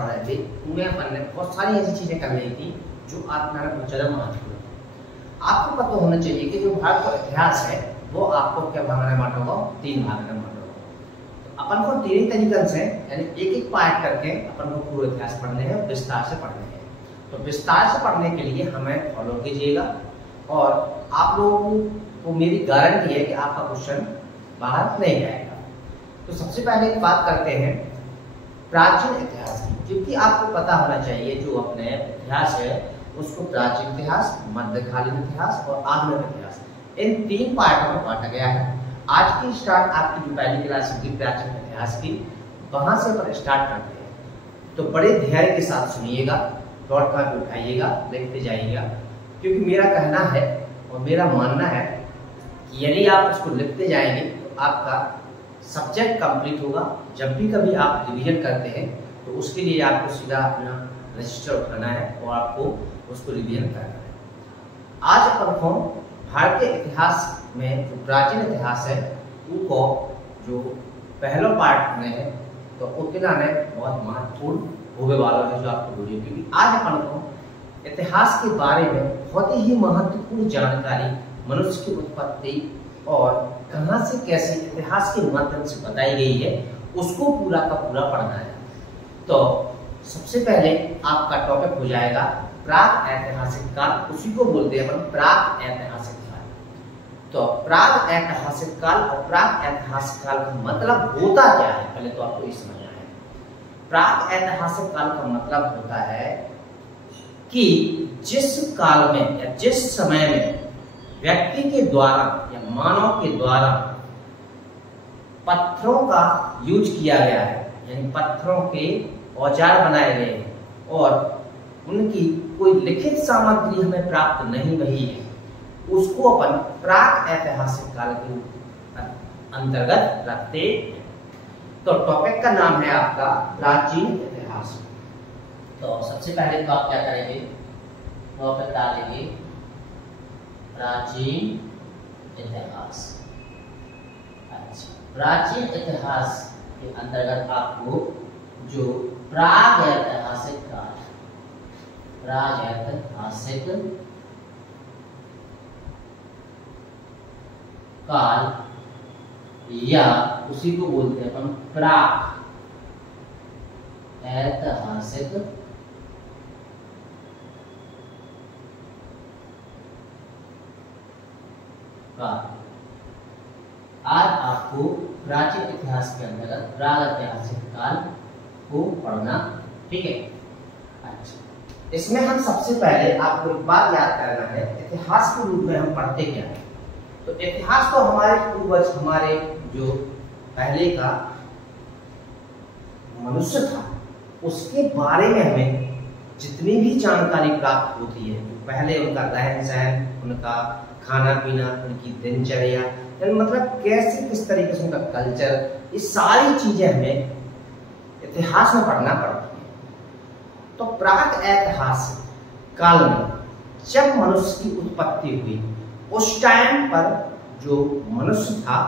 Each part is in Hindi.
पढ़ रहे थे उनमें अपन ने बहुत सारी ऐसी चीजें कर ली थी जो आज मैंने बहुत ज्यादा महत्वपूर्ण है। आपको पता होना चाहिए कि जो भारत का इतिहास है वो आपको क्या भाग में बांटा होगा, 3 भाग में बांटा होगा। तो अपन को 3 तरीके से यानी एक पार्ट करके अपन को पूरा इतिहास पढ़ने हैं, विस्तार से पढ़ने हैं। तो विस्तार से पढ़ने के लिए हमें फॉलो कीजिएगा और आप लोगों को मेरी गारंटी है कि आपका क्वेश्चन बाहर नहीं जाएगा। तो सबसे पहले एक बात करते हैं प्राचीन इतिहास की, क्योंकि आपको पता होना चाहिए जो अपने इतिहास है उसको प्राचीन इतिहास, मध्यकालीन इतिहास और आधुनिक इतिहास, इन 3 पार्टों में बांटा गया है। आज की स्टार्ट आपकी जो पहली क्लास होगी प्राचीन इतिहास की, वहां से अपन स्टार्ट करते हैं। तो बड़े धैर्य के साथ सुनिएगा, डॉट कॉपी उठाइएगा, लिखते जाइएगा, क्योंकि मेरा कहना है और मेरा मानना है कि यदि आप उसको लिखते जाएंगे तो आपका सब्जेक्ट कंप्लीट होगा। जब भी कभी आप रिवीजन करते हैं तो उसके लिए आपको सीधा अपना रजिस्टर उठाना है और आपको उसको रिवीजन करना है। आज अपन को भारतीय इतिहास में जो प्राचीन इतिहास है उनको जो पहला पार्ट में है तो उतना ने बहुत महत्वपूर्ण होने वाला है जो आपको वीडियो, क्योंकि आज अपन को इतिहास के बारे में बहुत ही महत्वपूर्ण जानकारी मनुष्य की उत्पत्ति और कहां से कैसे इतिहास के माध्यम से बताई गई है उसको पूरा का पूरा पढ़ना है। तो सबसे पहले आपका टॉपिक हो जाएगा प्राक ऐतिहासिक काल, उसी को बोलते हैं अपन प्राक ऐतिहासिक काल। तो प्राक ऐतिहासिक काल और प्राक ऐतिहासिक काल का मतलब होता क्या है, पहले तो आपको ये समझना है। प्राक ऐतिहासिक काल का मतलब होता है कि जिस काल में या जिस समय में व्यक्ति के द्वारा या मानव के द्वारा पत्थरों का यूज किया गया है, यानी पत्थरों के औजार बनाए गए हैं और उनकी कोई लिखित सामग्री हमें प्राप्त नहीं हुई है, उसको अपन प्राक ऐतिहासिक काल के अंतर्गत रखते हैं। तो टॉपिक का नाम है आपका प्राचीन इतिहास। तो सबसे पहले तो आप क्या करेंगे, टॉपिक डालेंगे प्राचीन इतिहास। अच्छा, प्राचीन इतिहास के अंतर्गत आपको जो प्रागैतिहासिक काल, प्रागैतिहासिक काल या उसी को बोलते हैं अपन प्राक ऐतिहासिक काल। आज आपको प्राचीन इतिहास के अंतर्गत प्रागैतिहासिक काल को पढ़ना, ठीक है। अच्छा, इसमें हम सबसे पहले आपको एक बात याद करना है, इतिहास के रूप में हम पढ़ते क्या है। तो इतिहास तो हमारे पूर्वज, हमारे जो पहले का मनुष्य था उसके बारे में हमें जितनी भी जानकारी प्राप्त होती है, तो पहले उनका रहन सहन, उनका खाना पीना, उनकी दिनचर्या, मतलब कैसे किस तरीके से उनका कल्चर, ये सारी चीजें हमें इतिहास में पढ़ना पड़ती है। तो प्राक ऐतिहासिक काल में जब मनुष्य की उत्पत्ति हुई उस टाइम पर जो मनुष्य था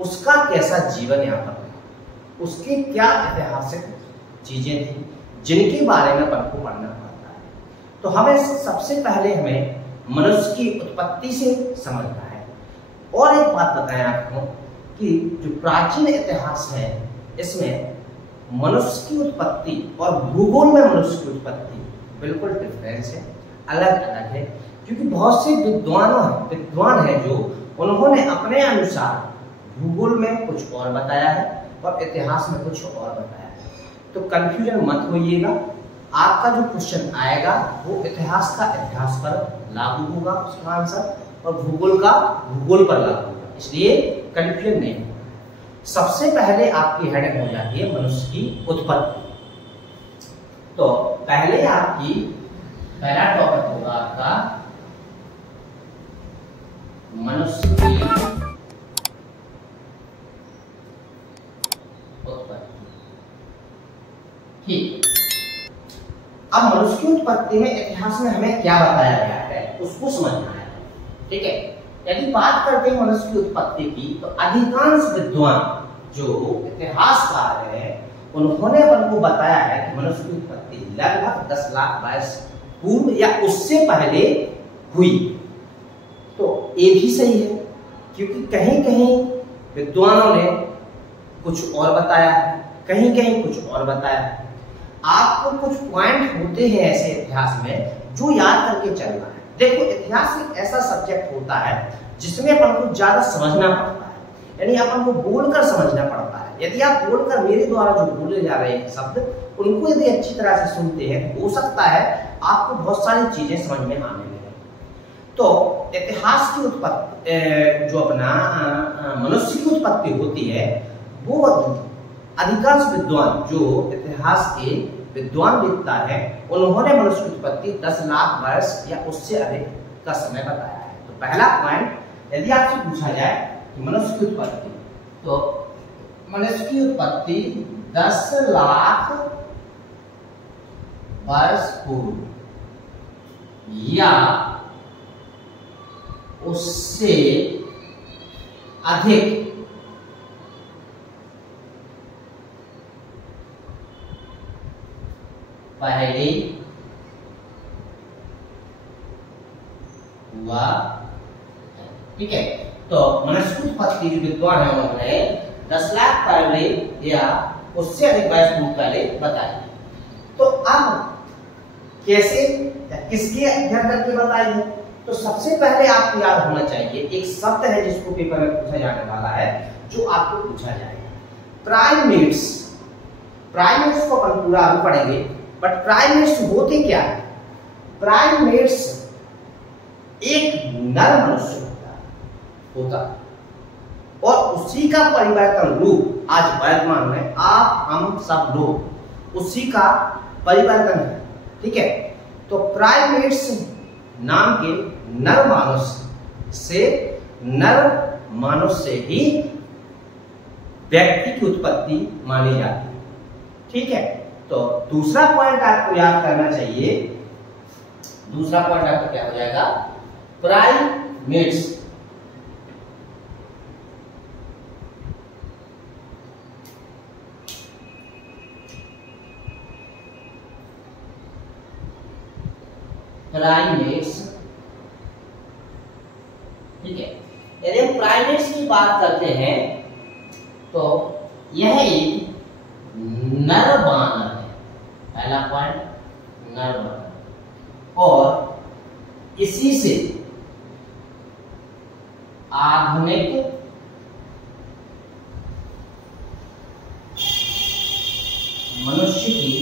उसका कैसा जीवन यापन था, उसकी क्या ऐतिहासिक चीजें थी जिनके बारे में अपन को पढ़ना पड़ता है। तो हमें सबसे पहले हमें मनुष्य की उत्पत्ति से समझना है। और एक बात बताएं आपको कि जो प्राचीन इतिहास है इसमें मनुष्य की उत्पत्ति और भूगोल में मनुष्य की उत्पत्ति बिल्कुल डिफरेंस है, अलग अलग है, क्योंकि बहुत से विद्वान हैं जो उन्होंने अपने अनुसार भूगोल में कुछ और बताया है और इतिहास में कुछ और बताया है। तो कंफ्यूजन मत होइएगा, आपका जो क्वेश्चन आएगा वो इतिहास का इतिहास पर लागू होगा उसका आंसर, और भूगोल का भूगोल पर लागू होगा, इसलिए कंफ्यूजन नहीं होगा। सबसे पहले आपकी हेडिंग हो जाती है मनुष्य की उत्पत्ति। तो पहले आपकी पहला टॉपिक होगा आपका मनुष्य की उत्पत्ति। ठीक, अब मनुष्य की उत्पत्ति में इतिहास में हमें क्या बताया गया है उसको समझना है, ठीक है। यदि बात करते हैं मनुष्य की उत्पत्ति की, तो अधिकांश विद्वान जो इतिहासकार हैं उन्होंने अपन को बताया है कि मनुष्य की उत्पत्ति लगभग 10 लाख वर्ष पूर्व या उससे पहले हुई। तो ये भी सही है, क्योंकि कहीं कहीं विद्वानों ने कुछ और बताया है, कहीं कहीं कुछ और बताया है। आपको कुछ पॉइंट होते हैं ऐसे इतिहास में जो याद करके चलना है। देखो, इतिहास एक ऐसा सब्जेक्ट होता है जिसमें अपन को ज्यादा समझना पड़ता है, यानी अपन को बोलकर समझना पड़ता है। यदि आप बोलकर मेरे द्वारा जो बोले जा रहे हैं शब्द उनको यदि अच्छी तरह से सुनते हैं, हो सकता है आपको बहुत सारी चीजें समझ में आने लगे। तो इतिहास की उत्पत्ति, जो अपना मनुष्य की उत्पत्ति होती है, वो अधिकांश विद्वान जो इतिहास के विद्वान विद्ता है, उन्होंने मनुष्य की उत्पत्ति 10 लाख वर्ष या उससे अधिक का समय बताया है। तो पहला पॉइंट, यदि आपसे पूछा जाए कि मनुष्य की उत्पत्ति, तो मनुष्य की उत्पत्ति 10 लाख वर्ष पूर्व या उससे अधिक पहले हुआ। ठीक है, तो मनुष्य की उत्पत्ति जो विद्वान है उन्होंने 10 लाख पहले या उससे अधिक वर्ष पूर्व पहले बताई। तो अब कैसे, किसके अध्ययन करके बताई है? तो सबसे पहले आपको याद होना चाहिए एक शब्द है जिसको पेपर में पूछा जाने वाला है, जो आपको पूछा जाएगा, प्राइमेट्स। प्राइमेट्स को अपन पूरा अभी पढ़ेंगे, बट प्राइमेट्स होते क्या है? प्राइमेट्स एक नर मनुष्य होता और उसी का परिवर्तन रूप आज वर्तमान में आप हम सब लोग उसी का परिवर्तन है। ठीक है, तो प्राइमेट्स नाम के नर मानुष से ही व्यक्ति की उत्पत्ति मानी जाती है। ठीक है, तो दूसरा पॉइंट आपको याद करना चाहिए। दूसरा पॉइंट आपका क्या हो जाएगा? प्राइमेट्स ठीक है, यदि हम प्राइमेट्स की बात करते हैं तो यह एक नर बानर है। पहला पॉइंट, नर बानर, और इसी से आधुनिक मनुष्य की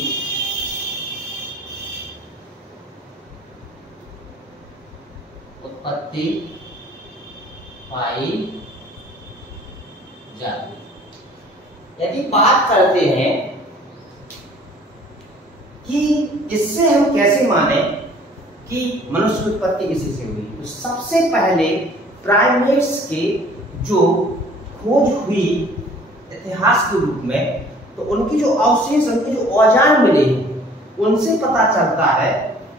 उत्पत्ति पाई जाती है। यदि बात करते हैं कि इससे हम कैसे माने कि मनुष्य की उत्पत्ति किसी से हुई, तो सबसे पहले प्राइमेट्स के जो खोज हुई इतिहास के रूप में, तो उनकी जो अवशेष, उनके जो औजार मिले, उनसे पता चलता है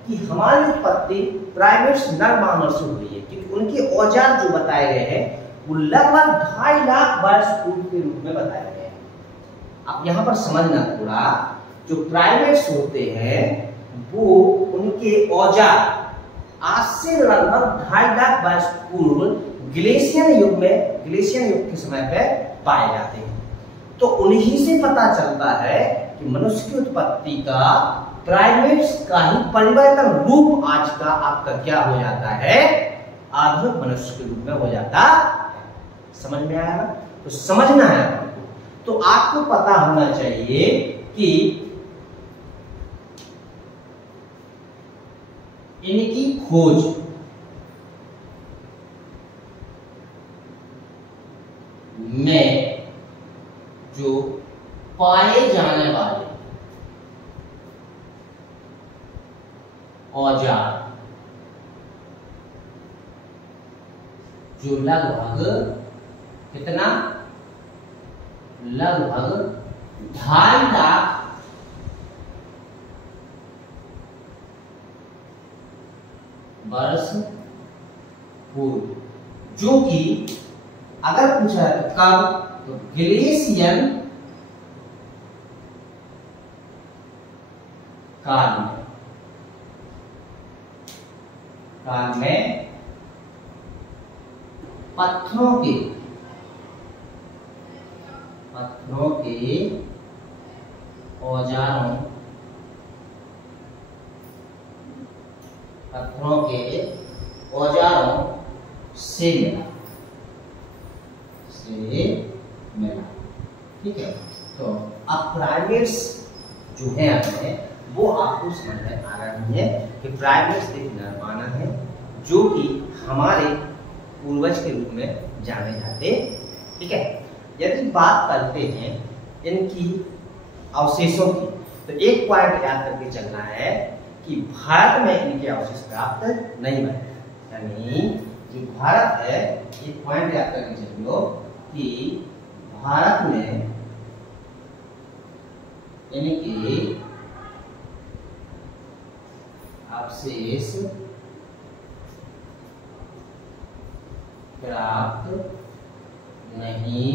कि हमारी उत्पत्ति प्राइमेट्स नर मानव से हुई है, क्योंकि उनके औजार जो बताए गए हैं वो लगभग 2.5 लाख वर्ष पूर्व के रूप में बताए गए हैं। अब यहां पर समझना थोड़ा, जो प्राइमेट्स होते हैं वो उनके औजार आज से लगभग 2.5 लाख वर्ष पूर्व ग्लेशियन युग के समय पे पाए जाते हैं। तो उन्हीं से पता चलता है कि मनुष्य की उत्पत्ति का प्राइमेट्स का ही परिवर्तन रूप आज का आपका क्या हो जाता है? आधुनिक मनुष्य के रूप में हो जाता है। समझ में आया? तो समझना है आपको, तो आपको पता होना चाहिए कि इनकी खोज में जो पाए जाने वाले औजार जो लगभग कितना, लगभग 2.5 लाख वर्ष पूर्व, जो कि अगर पूछा है तो कब, तो ग्लेशियन काल में पत्थरों के औजारों से मिला। ठीक है, तो अब प्राइमेट्स जो है अपने वो आपको समझ में आ रही है कि प्राइमेट्स एक नरमानव है जो कि हमारे पूर्वज के रूप में जाने जाते। ठीक है, यदि बात करते हैं इनकी अवशेषों की तो एक पॉइंट याद करके चलना है कि भारत में इनके अवशेष प्राप्त नहीं हुए। यानी जो भारत है, एक पॉइंट याद करके चलिए कि भारत में इनके अवशेष प्राप्त नहीं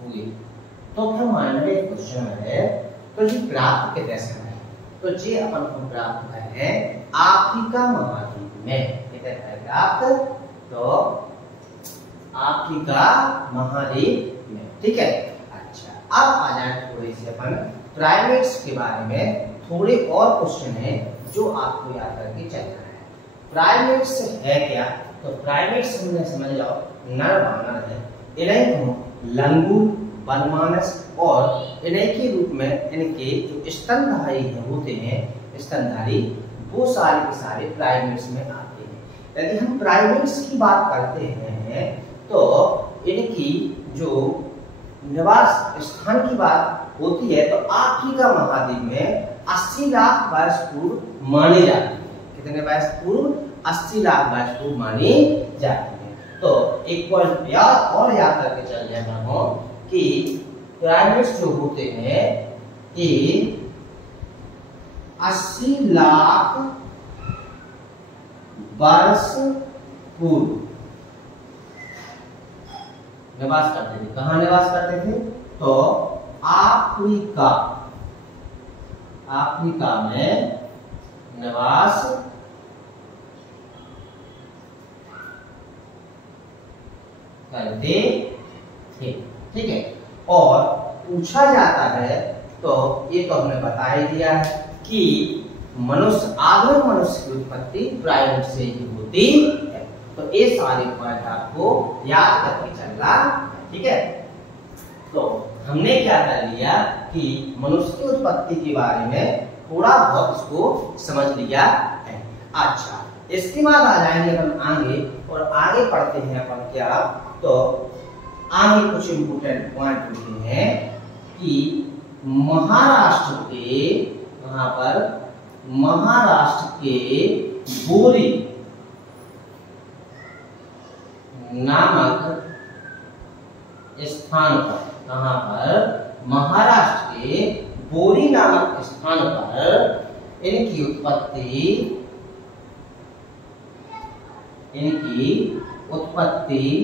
हुए। तो फिर मान लीजिए क्वेश्चन है तो जी प्राप्त कितने समय है, तो जी अपन को प्राप्त है अफ्रीका महाद्वीप में। कितने प्राप्त, तो अफ्रीका महाद्वीप में। ठीक है, अच्छा अब आ जाए थोड़ी सी अपन प्राइमेट्स के बारे में, थोड़े और क्वेश्चन है जो आपको याद करके चलना है। प्राइमेट्स है क्या, तो प्राइमेट्स हमने समझ जाओ नर वानर है, इन्हें हम लंगूर, वनमानस और इन्हीं के रूप में इनके जो स्तनधारी होते हैं, स्तनधारी, वो सारे के सारे प्राइमेट्स में आते हैं। यदि हम प्राइमेट्स की बात करते हैं तो इनकी जो निवास स्थान की बात होती है तो अफ्रीका महाद्वीप में 80 लाख वर्ष पूर्व माने जाते हैं। कितने वर्ष पूर्व? 80 लाख वर्ष पूर्व माने जाते हैं। तो एक पॉइंट याद करके चल जाना हो कि प्राइमेट्स जो होते हैं ये 80 लाख वर्ष पूर्व निवास करते थे। कहाँ निवास करते थे? तो अफ्रीका में निवास करते थे। ठीक है, और पूछा जाता है तो ये तो हमने बता ही दिया है कि आधुनिक मनुष्य की उत्पत्ति प्राइमेट से ही होती है। तो ये सारे पॉइंट आपको याद करके चलना। ठीक है, तो हमने क्या कर लिया कि मनुष्य की उत्पत्ति के बारे में थोड़ा बहुत इसको समझ लिया है। अच्छा, इसके बाद आ जाएंगे अपन आगे और आगे पढ़ते हैं अपन क्या, तो आगे कुछ इंपोर्टेंट पॉइंट होते हैं कि महाराष्ट्र के, यहाँ पर महाराष्ट्र के बोरी नामक स्थान पर, कहां पर? महाराष्ट्र के बोरी नामक स्थान पर इनकी उत्पत्ति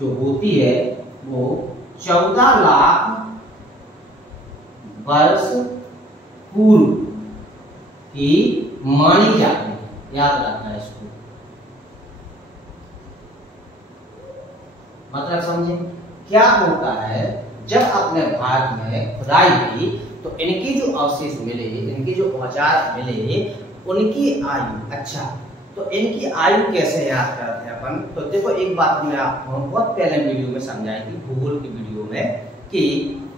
जो होती है वो 14 लाख वर्ष पूर्व की मानी जाती है। याद रखना है इसको, मतलब समझे क्या होता है। जब अपने भारत में खुदाई हुई तो इनके जो अवशेष मिले, इनके जो औजार मिले, उनकी आयु, अच्छा तो इनकी आयु कैसे याद करते हैं अपन? तो देखो एक बात हमने आपको बहुत पहले वीडियो में समझाई थी, भूगोल की वीडियो में, कि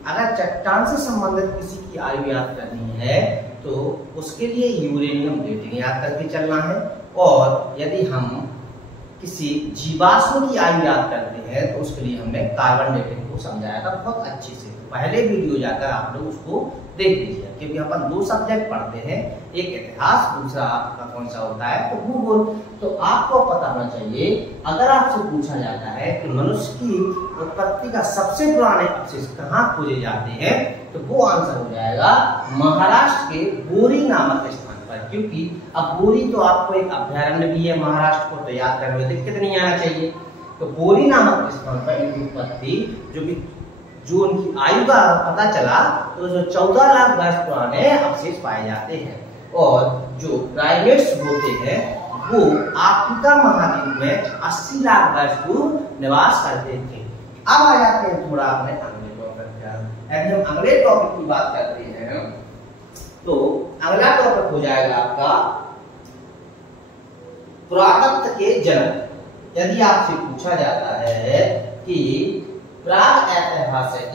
अगर चट्टान से संबंधित किसी की आयु याद करनी है तो उसके लिए यूरेनियम डेटिंग याद करके चलना है, और यदि हम किसी जीवाश्म की आयु याद करते हैं तो उसके लिए हमने कार्बन डेटिंग को समझाया था बहुत अच्छे से। तो पहले वीडियो जाकर आप लोग उसको देख लीजिए, क्योंकि अपन 2 सब्जेक्ट पढ़ते हैं, एक इतिहास, दूसरा आपका कौन सा होता है तो भूगोल। तो आपको पता होना चाहिए, अगर आपसे पूछा जाता है कि मनुष्य की उत्पत्ति का सबसे पुराने अवशेष कहाँ खोजे जाते हैं, तो वो आंसर हो जाएगा महाराष्ट्र के बोरी नामक स्थान पर। क्योंकि अब बोरी तो आपको एक अभ्यारण्य भी है महाराष्ट्र को, तो याद करने में दिक्कत नहीं आना चाहिए। तो बोरी नामक स्थान पर इनकी उत्पत्ति जो उनकी आयु का पता चला तो जो 14 लाख वर्ष पुराने अवशेष पाए जाते हैं। और जो प्राइमेट्स होते हैं वो अफ्रीका महाद्वीप में 80 लाख वर्ष पूर्व निवास करते थे। अब आ जाते हैं थोड़ा अपने अगले टॉपिक पर। यदि हम अगले टॉपिक की बात करते हैं तो अगला टॉपिक हो जाएगा आपका पुरातत्व के जनक। यदि आपसे पूछा जाता है कि प्राग ऐतिहासिक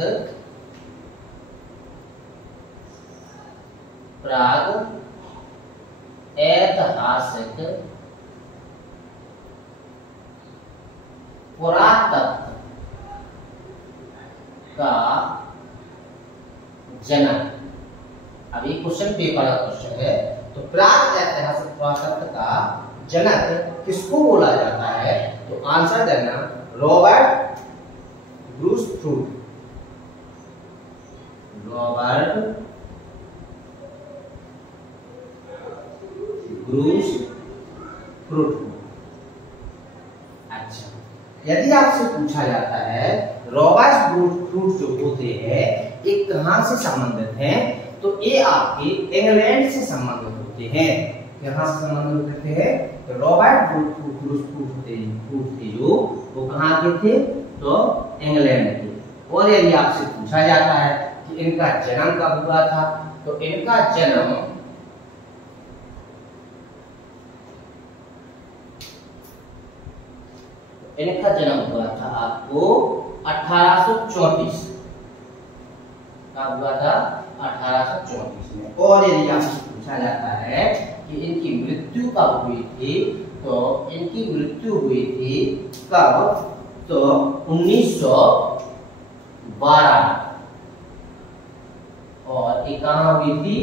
पुरातत्व का जनक, अभी क्वेश्चन पेपर का क्वेश्चन है, तो प्राग ऐतिहासिक पुरातत्व का जनक किसको बोला जाता है? तो आंसर देना Robert Bruce fruit. Robert Bruce fruit. अच्छा, यदि आपसे पूछा जाता है रॉबर्ट ब्रूस फ्रूट जो होते हैं ये कहां से संबंधित हैं, तो ये आपके इंग्लैंड से संबंधित होते हैं। कहां से संबंधित होते हैं? तो रॉबर्ट ब्रूस फ्रूट थे जो वो कहां के थे? तो इंग्लैंड के। और यदि आपसे पूछा जाता है कि इनका जन्म कब हुआ था, तो इनका जन्म हुआ था आपको 1834। कब हुआ था? 1834 में। और यदि आपसे पूछा जाता है कि इनकी मृत्यु कब हुई थी, तो इनकी मृत्यु हुई थी कब? तो 1912। और ये कहाँ हुई थी?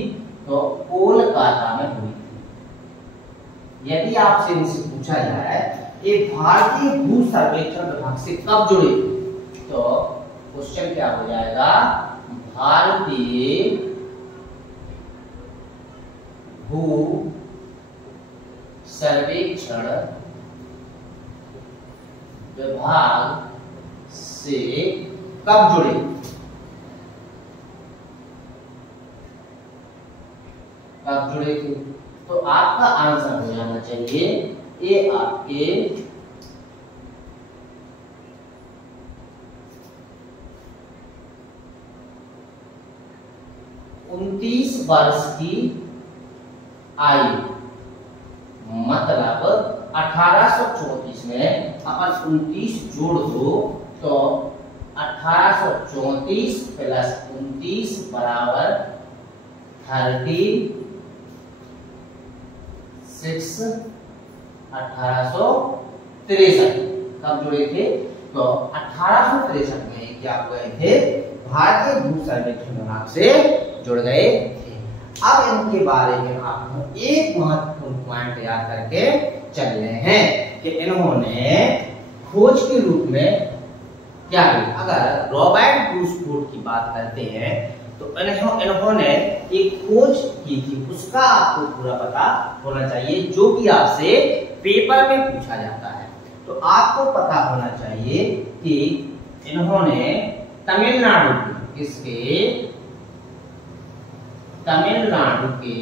तो कोलकाता में हुई थी। यदि आपसे इनसे पूछा जाए ये भारतीय भू सर्वेक्षण विभाग से कब जुड़े, तो क्वेश्चन क्या हो जाएगा? भारतीय भू सर्वेक्षण विभाग से कब जुड़े? कब जुड़े थे? तो आपका आंसर हो जाना चाहिए ये आपके 29 वर्ष की आयु, मतलब 1834 में अपन 29 जोड़ दो तो 1834 प्लस 29 बराबर 36। 1863 कब जुड़े थे? तो 1863 में क्या गए थे? भारतीय भू सर्वेक्षण विभाग से जुड़ गए थे। अब इनके बारे में आपको एक महत्वपूर्ण पॉइंट याद करके चल रहे हैं कि इन्होंने खोज के रूप में क्या किया। अगर रॉबर्ट ब्रूस फ्रूट की बात करते हैं तो इन्होंने एक खोज की थी, उसका आपको पूरा पता होना चाहिए, जो कि आपसे पेपर में पूछा जाता है। तो आपको पता होना चाहिए कि इन्होंने तमिलनाडु के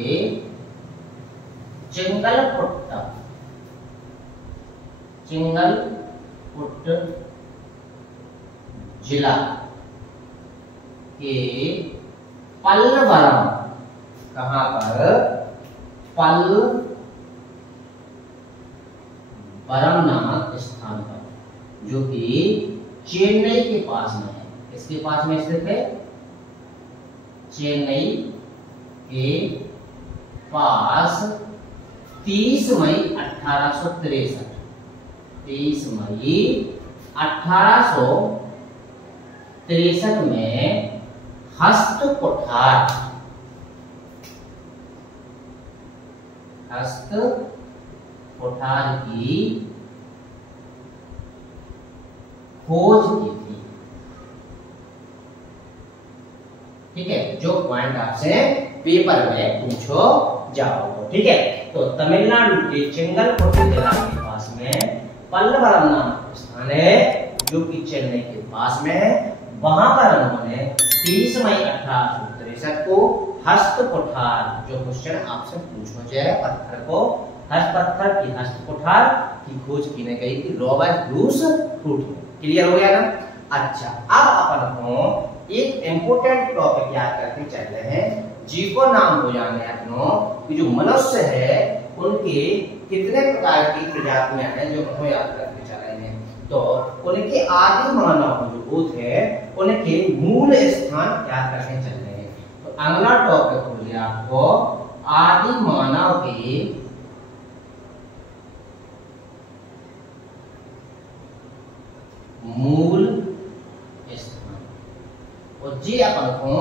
चिंगलपुट जिला के पल्लवरम, कहां पर? पल्लवरम नामक स्थान पर, जो कि चेन्नई के पास में है। किसके पास में स्थित है? चेन्नई के पास। 30 मई 1863, 30 मई 1863 में हस्त कुठार की खोज की थी। ठीक है, जो पॉइंट आपसे पेपर में पूछो जाओ। ठीक है, तो तमिलनाडु के चेंगलपट्टू जिला के पास में पल्लवरम नामक स्थान है, जो कि चेन्नई के पास में है। वहां पर उन्होंने 30 मई 1863 को हस्त कुठार, जो क्वेश्चन आपसे पूछा जाए, पत्थर को पत्थर की हस्त कुठार की खोज की गई थी रॉबर्ट ब्रूस फ्रूट। क्लियर हो गया ना? अच्छा, अब अपन को एक इंपोर्टेंट टॉपिक याद करके चल रहे हैं, जीको नाम हो जाने अपनों कि जो मनुष्य है उनके कितने प्रकार की प्रजातियां हैं जो हम याद करके चल रहे हैं। तो उनके आदि मानव जो भूत है उनके मूल स्थान याद करके चल रहे हैं। तो अगला टॉपिक हो गया आपको आदि मानव के मूल स्थान, और जी अपन को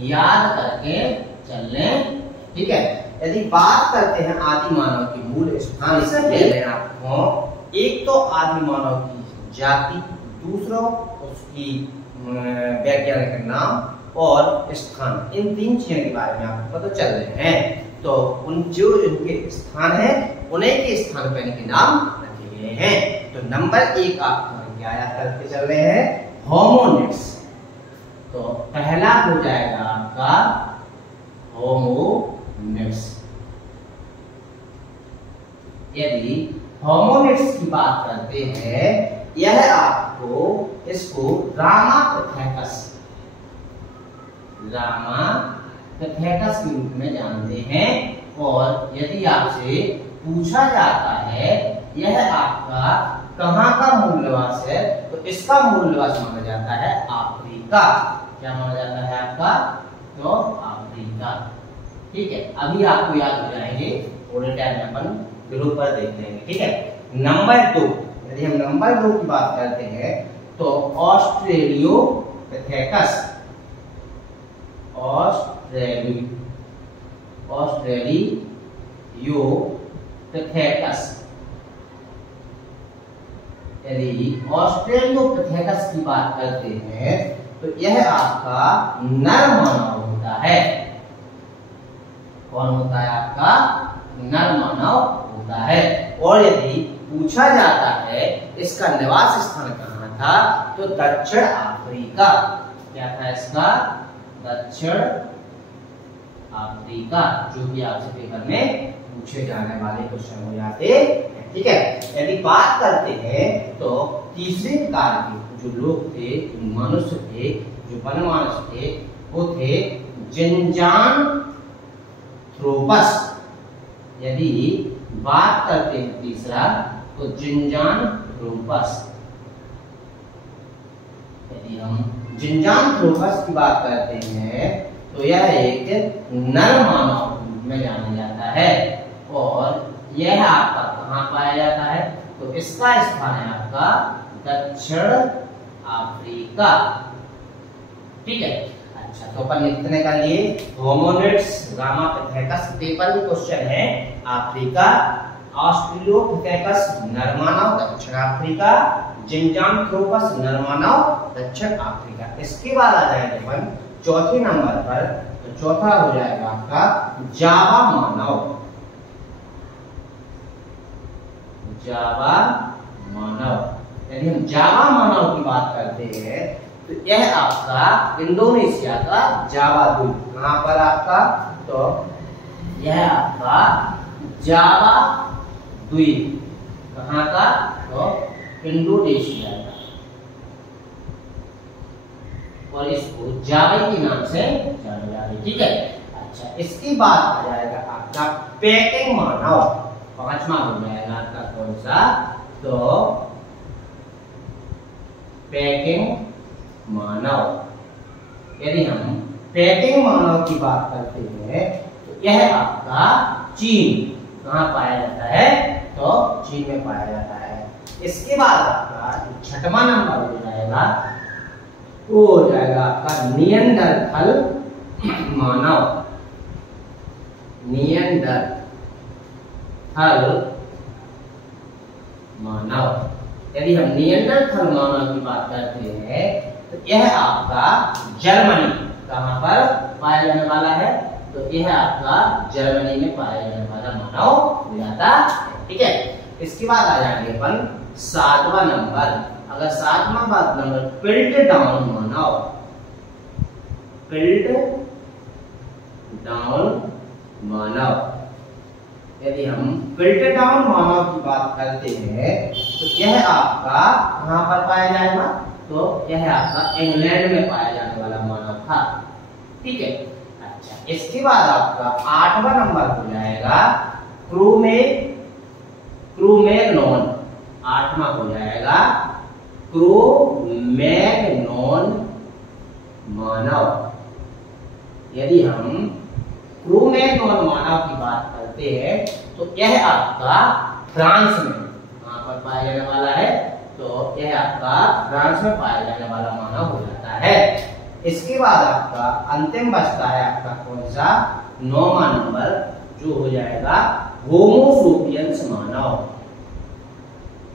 याद करके चलने। ठीक है, यदि बात करते हैं आदि मानव के मूल स्थान, इससे पहले आपको एक तो आदि मानव की जाति, दूसरा उसकी वैज्ञानिक नाम और स्थान, इन तीन चीजों के बारे में आपको पता चल रहे हैं। तो उन जो इनके स्थान है उन्हीं के स्थान पर इनके नाम रखे गए हैं। तो नंबर 1 आपको क्या याद करके चल रहे हैं? होमोनिड्स। तो पहला हो जाएगा आपका होमोनिड्स। यदि होमोनिड्स की बात करते हैं, यह आपको इसको रामापिथेकस के रूप में जानते हैं। और यदि आपसे पूछा जाता है यह आपका कहाँ का मूल निवास है, तो इसका मूल निवास माना जाता है अफ्रीका। क्या माना जाता है आपका? तो अफ्रीका। ठीक है, अभी आपको याद हो जाएंगे, थोड़े टाइम में अपन ग्रुप पर देख लेंगे। ठीक है, नंबर 2, यदि हम नंबर 2 की बात करते हैं तो ऑस्ट्रेलियोपिथेकस यदि ऑस्ट्रेलियोपिथेकस की बात करते हैं तो यह आपका नर मानव होता है। कौन होता है? आपका नर मानव होता है। और यदि पूछा जाता है इसका निवास स्थान कहाँ था, तो दक्षिण अफ्रीका। क्या था इसका? दक्षिण अफ्रीका, जो कि आपसे पेपर में पूछे जाने वाले क्वेश्चन हो जाते हैं। ठीक है, यदि बात करते हैं तो तीसरे प्रकार के जो लोग थे, जो मनुष्य थे, जो वनमानुष थे, वो थे जिंजानथ्रोपस। यदि बात करते हैं तीसरा तो जिंजानथ्रोपस। यदि हम जिंजानथ्रोपस की बात करते हैं तो यह एक नर मानव में जाना जाता है। और यह आपका कहाँ पाया जाता है, तो इसका स्थान है आपका दक्षिण अफ्रीका। ठीक है, अच्छा, तो अपन इतने का लिए होमोनिड्स, रामापिथेकस पेपर में क्वेश्चन है, अफ्रीका, ऑस्ट्रेलियोपिथेकस नर मानव दक्षिण अफ्रीका, जिंजानथ्रोपस नर मानव दक्षिण अफ्रीका। इसके बाद आ जाएंगे अपन चौथे नंबर पर, तो चौथा हो जाएगा आपका जावा मानव। जावा मानव, यदि हम जावा मानव की बात करते हैं तो यह आपका इंडोनेशिया का जावा द्वीप। कहां पर आपका? तो यह आपका जावा द्वीप कहां का? तो इंडोनेशिया का, और इसको जावा के नाम से जाना जाता है। ठीक है, अच्छा, इसके बाद आ जाएगा आपका पेकिंग मानव। पांचवा हो जाएगा आपका कौन सा? तो पेकिंग मानव। यदि हम पेकिंग मानव की बात करते हैं तो यह आपका चीन। कहाँ पाया जाता है? तो चीन में पाया जाता है। इसके बाद आपका छठवां नंबर हो जाएगा, वो हो जाएगा आपका नियंडरथल मानव। नियंडरथल मानव, यदि हम नियंडरथल मानव की बात करते हैं तो यह आपका जर्मनी। कहां पर पाया जाने वाला है? तो यह आपका जर्मनी में पाया जाने वाला मानव हो जाता है। ठीक है, इसके बाद आ जाएंगे अपन सातवां नंबर। अगर सातवां बात नंबर पिल्टडाउन मानव। डाउन मानव। यदि हम पिल्टडाउन मानव की बात करते हैं तो यह आपका कहां पर पाया जाएगा, तो यह आपका इंग्लैंड में पाया जाने वाला मानव था। ठीक है, अच्छा इसके बाद आपका 8वां नंबर हो जाएगा क्रोमैग्नॉन। 8वां हो जाएगा क्रोमैग्नॉन मानव। यदि हम क्रोमैग्नॉन मानव की बात करते हैं तो यह आपका फ्रांस में कहां पर पाया जाने वाला है, तो यह आपका फ्रांस में पाया जाने वाला मानव हो जाता है। इसके बाद आपका अंतिम बचता है आपका कौन सा, 9वां नंबर, जो हो जाएगा होमो सेपियंस मानव।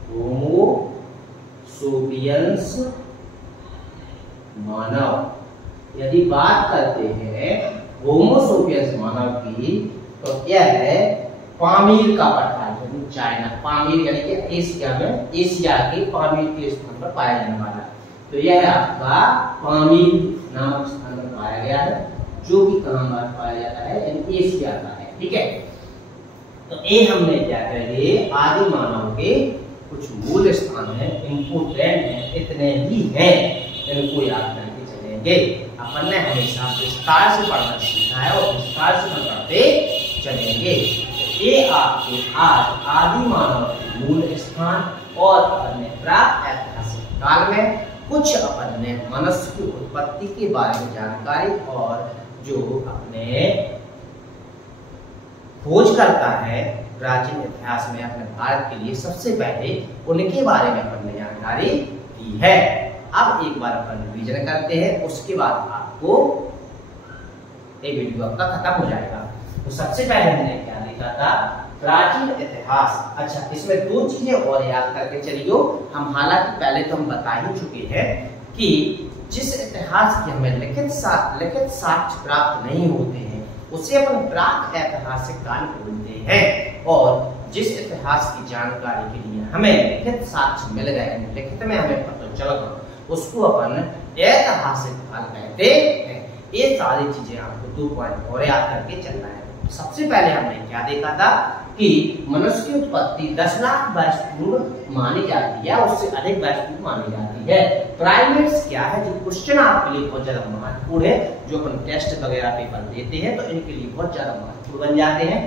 होमो सेपियंस मानव। यदि बात करते हैं होमो सेपियंस मानव की तो यह है पामीर का पठार, चाइना, पामीर यानी कि एशिया में, एशिया के पामीर के स्थान पर पाया जाने वाला है। तो यह आपका पामीर नामक स्थान पर पाया गया है, जो कि कहां पर पाया जाता है, यानी एशिया का है। ठीक है, तो ये हमने क्या करेंगे, आदि मानव के कुछ मूल स्थान है, इंपोर्टेंट है, इतने ही हैं, इनको याद करके चलेंगे। अपन ने हमेशा विस्तार से पढ़ना सीखा है और विस्तार से पढ़ते चलेंगे। ये आपके आज आदि मानव के मूल स्थान और अपने प्राप्त ऐतिहासिक काल में कुछ अपन ने मनुष्य की उत्पत्ति के बारे में जानकारी और जो अपने खोज करता है प्राचीन इतिहास में अपने भारत के लिए सबसे पहले उनके बारे में अपन ने जानकारी दी है। अब एक बार अपन रिवीजन करते हैं, उसके बाद आपको ये वीडियो आपका खत्म हो जाएगा। तो सबसे पहले हमने क्या देखा था, प्राचीन इतिहास। अच्छा, इसमें दो चीजें और याद करके चलियो। हम हालांकि पहले तो हम बता ही चुके हैं कि जिस इतिहास की हमें लिखित साक्ष्य प्राप्त नहीं होते हैं उसे अपन प्राक ऐतिहासिक काल बोलते हैं, और जिस इतिहास की जानकारी के लिए हमें लिखित साक्ष्य मिल गए, लिखित में हमें पता चल गया, उसको अपन ऐतिहासिक काल कहते हैं। ये सारी चीजें आपको 2 पॉइंट और याद करके चलना है। सबसे पहले हमने क्या देखा था कि मनुष्य की उत्पत्ति 10 लाख वर्ष पूर्व मानी जाती है, उससे अधिक वर्ष पूर्व मानी जाती है। प्राइमेट्स क्या है, जो क्वेश्चन आपके लिए बहुत ज्यादा महत्वपूर्ण है, जो अपन टेस्ट वगैरह पेपर देते हैं तो इनके लिए बहुत ज्यादा महत्वपूर्ण बन जाते हैं।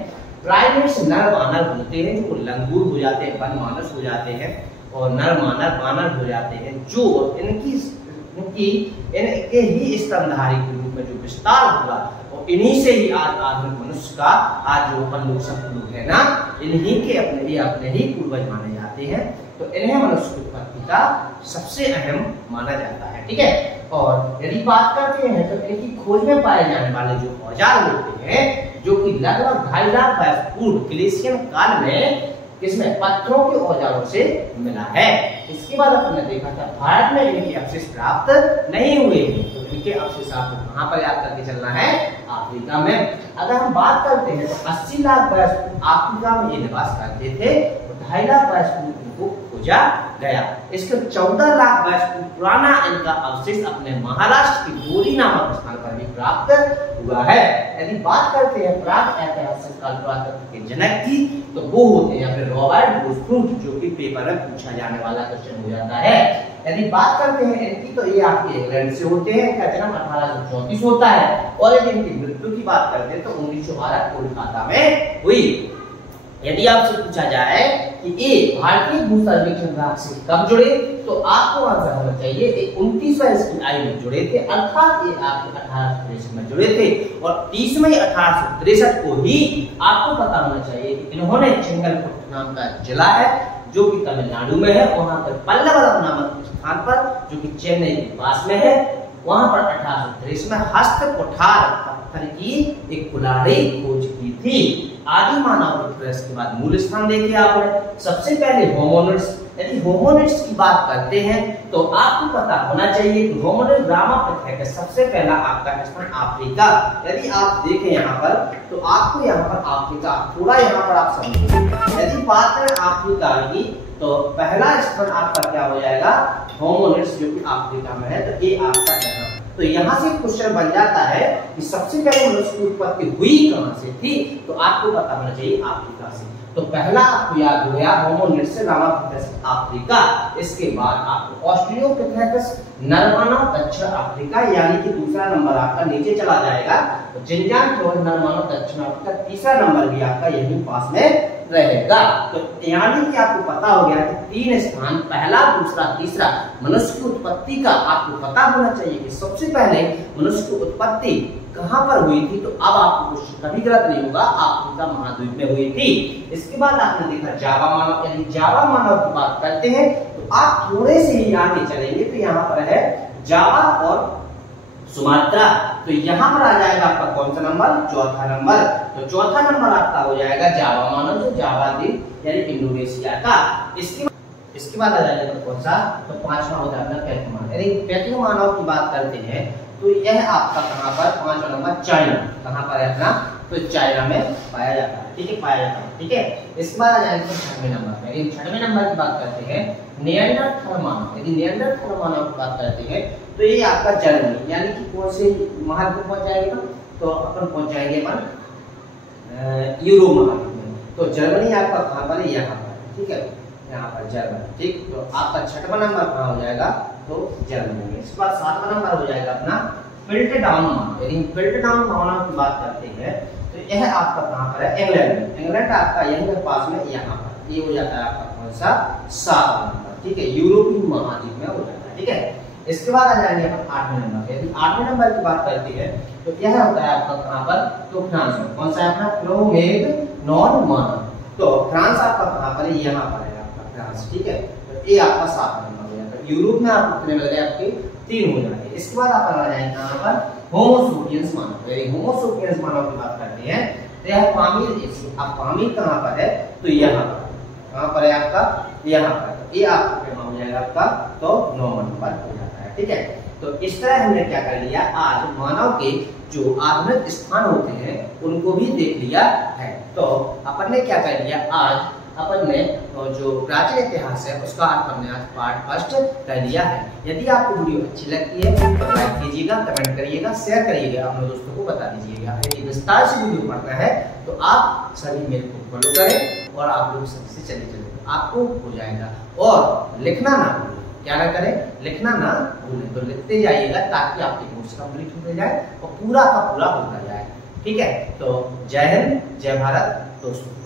प्राइमेट्स नर मानव होते हैं, जो लंगूर हो जाते हैं, वन मानस हो जाते हैं, और नर मानव बानर हो जाते हैं, जो इनके ही स्तनधारी के रूप में जो विस्तार हुआ, और इन्हीं से ही आज आधुनिक मनुष्य का आज जो अपन लोग सब लोग है ना, इन्हीं के अपने ही पूर्वज माने जाते हैं। तो इन्हें मनुष्य की उत्पत्ति का सबसे अहम माना जाता है। ठीक है, और यदि बात करते हैं तो इनकी खोज में पाए जाने वाले जो औजार होते हैं, जो कि लगभग 2.5 लाख वर्ष पूर्व ग्लेशियर काल में इसमें पत्थरों के औजारों से मिला है। इसके बाद अपन ने देखा था भारत में इनके अवशेष प्राप्त नहीं हुए, तो इनके अवशेष आपको कहां पर याद करके चलना है, अफ्रीका में। अगर हम बात करते हैं तो 80 लाख वर्ष अफ्रीका में ये निवास करते थे, तो 2.5 लाख वर्ष इनको खोजा गया। इसके 14 लाख वर्ष पुराना इनका अवशेष अपने महाराष्ट्र की गोरी नामक स्थान पर भी प्राप्त हुआ है। यदि बात करते हैं प्राक ऐतिहासिक काल पुरातत्व के जनक की, तो वो होते हैं अपने रॉबर्ट ब्रूसफ्रूट, जो कि पेपर में पूछा जाने वाला क्वेश्चन हो जाता है। यदि बात करते हैं इनकी, तो ये आपके इंग्लैंड से होते हैं, इनका जन्म 1834 होता है, और यदि इनकी मृत्यु की बात करते हैं तो 1912 कोलकाता में हुई। यदि आपसे पूछा जाए कि ये भारतीय भू सर्वेक्षण विभाग से कब जुड़े, तो आपको आंसर होना चाहिए 29वां ईस्वी आयु में जुड़े थे, अर्थात ये आपके 1863 में जुड़े थे, और 30 मई 1863 को ही आपको पता होना चाहिए कि इन्होंने चेंगलपट्टू नाम का जिला है, जो कि तमिलनाडु में है, वहां पर पल्लवरम नामक स्थान पर, जो कि चेन्नई के पास में है, वहां पर 1863 में हस्त कुठार पत्थर की एक कुल्हाड़ी खोज की थी। आदि मानव के बाद मूल स्थान देखे आपने, सबसे पहले होमोनिड्स। यदि होमोनिड्स की बात करते हैं तो आपको पता होना चाहिए कि होमोनिड रामापिथ है, सबसे पहला आपका स्थान अफ्रीका। यदि आप देखें यहाँ पर, तो आपको यहाँ पर अफ्रीका थोड़ा यहाँ पर आप समझिए। यदि बात करें अफ्रीका की, तो पहला स्थान आपका क्या हो जाएगा, होमोनिड्स, जो कि अफ्रीका में है, तो ये आपका यहाँ। तो तो यहाँ से क्वेश्चन बन जाता है कि सबसे पहले मनुष्य की उत्पत्ति हुई कहां से थी, तो आपको पता होना चाहिए अफ्रीका से। तो पहला आपको याद हो गया होमोनिड्स अफ्रीका, इसके बाद आपको ऑस्ट्रेलियोपिथेकस नरमानव दक्षिण अफ्रीका, यानी कि दूसरा नंबर आपका नीचे चला जाएगा। तो जिंजांथ्रोन नरमानव दक्षिण अफ्रीका, तीसरा नंबर भी आपका यहीं पास में रहेगा। तो यानी कि आपको पता हो गया कि 3 स्थान, पहला, दूसरा, तीसरा मनुष्य की उत्पत्ति का आपको पता होना चाहिए कि सबसे पहले मनुष्य की उत्पत्ति कहां पर हुई थी। तो अब आपको क्वेश्चन कभी गलत नहीं होगा, अफ्रीका महाद्वीप में हुई थी। इसके बाद आपने देखा जावा मानव, यानी जावा मानव की बात करते हैं तो आप थोड़े से ही आगे चलेंगे तो यहाँ पर है जावा और सुमात्रा। तो यहाँ पर आ जाएगा आपका कौन सा नंबर, चौथा नंबर। तो चौथा नंबर आपका हो जाएगा जावा मानव, जो जावा द्वीप यानी इंडोनेशिया का। इसके बाद आ जाएगा कौन सा, तो पांचवा हो जाएगा पैतृ मानव। यदि पैतृ मानव की बात करते हैं तो यह आपका कहां पर, पांचवा नंबर चाइना, कहां पर है अपना, तो चाइना में पाया जाता है। ठीक है, पाया जाता है। ठीक है, इसके बाद आ जाएगा छठवें नंबर पे। यदि छठवें नंबर की बात करते हैं निएंडरथल मानव, यदि निएंडरथल मानव की बात करते हैं तो ये आपका जर्मनी, यानी कि कौन से महाद्वीप पहुंच जाएगा, तो अपन पहुंच जाएंगे अपन यूरोप महाद्वीप में। तो जर्मनी आपका कहां पर है, यहाँ पर। ठीक है, यहाँ पर जर्मनी। ठीक, तो आपका छठवां नंबर कहां हो जाएगा, तो जर्मनी। इसके बाद सातवां नंबर हो जाएगा अपना पिल्टडाउन मानव। यदि पिल्टडाउन मानव की बात करते हैं तो यह आपका कहां पर है, इंग्लैंड में। इंग्लैंड आपका यहीं के पास में, यहाँ पर। ये हो जाता है आपका कौन सा, सातवां नंबर। ठीक है, यूरोपीय महाद्वीप में हो जाता है। ठीक है, इसके बाद आ जाएंगे अपन आठवें नंबर। यदि आठवें नंबर की बात करते हैं तो यह होता है आपका कहां पर, तो फ्रांस में। कौन सा है अपना, क्रो-मैग्नॉन मानव। तो फ्रांस आपका कहां पर है, यहाँ पर है आपका फ्रांस। ठीक है, तो ये आपका सातवां नंबर हो जाता है। यूरोप में आपको कितने मिल गए, आपके 3 हो जाएंगे। इसके बाद आप आ जाएंगे कहां पर, होमोसोपियंस मानव। यदि होमोसोपियंस मानव की बात करते हैं तो यह पामीर, अब पामीर कहां पर है, तो यहाँ पर। कहां पर है आपका, यहाँ पर। ये आपका हो जाएगा आपका, तो 9 नंबर हो जाता है। ठीक है, तो इस तरह हमने क्या कर लिया, आज मानव के जो आधुनिक स्थान होते हैं उनको भी देख लिया है। तो अपन ने क्या कर लिया, आज अपन ने जो प्राचीन इतिहास है उसका हमने आज पार्ट फर्स्ट कर लिया है। यदि आपको वीडियो अच्छी लगती है तो लाइक कीजिएगा, कमेंट करिएगा, शेयर करिएगा, अपने दोस्तों को बता दीजिएगा। यदि विस्तार से वीडियो पढ़ना है तो आप सभी मेरे को फॉलो करें और आप लोग सबसे चले आपको हो जाएगा। और लिखना ना भूलें, क्या ना करें, लिखना ना भूलें। तो लिखते जाइएगा ताकि आपकी कोर्स कंप्लीट होते जाए और पूरा का पूरा होता जाए। ठीक है, तो जय हिंद, जय भारत दोस्तों।